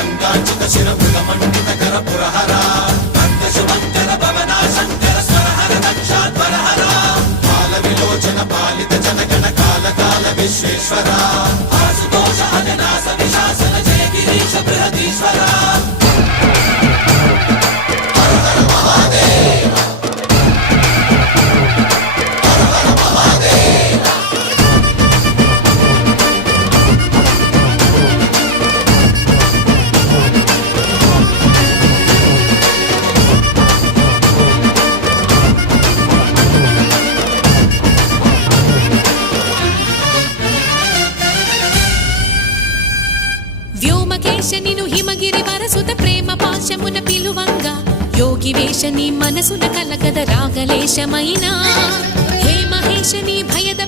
గంగాచిత శిరమృగమండిత కర పురహర భక్త శుభంకర భవనా శంకర స్వరహర దక్షాధ్వరహర బాల విలోచన పాలిత జనగణ కాల కాల విశ్వేశ్వర ఆశుతోష అజనాస విశాసన జయ గిరీశ బృహదీశ్వర వ్యోమకేశనిను హిమగిరి వరసుత ప్రేమ పాశమున పిలువంగా యోగి వేషని మనసున కలగద రాగలేశమైనా హే మహేశని భయద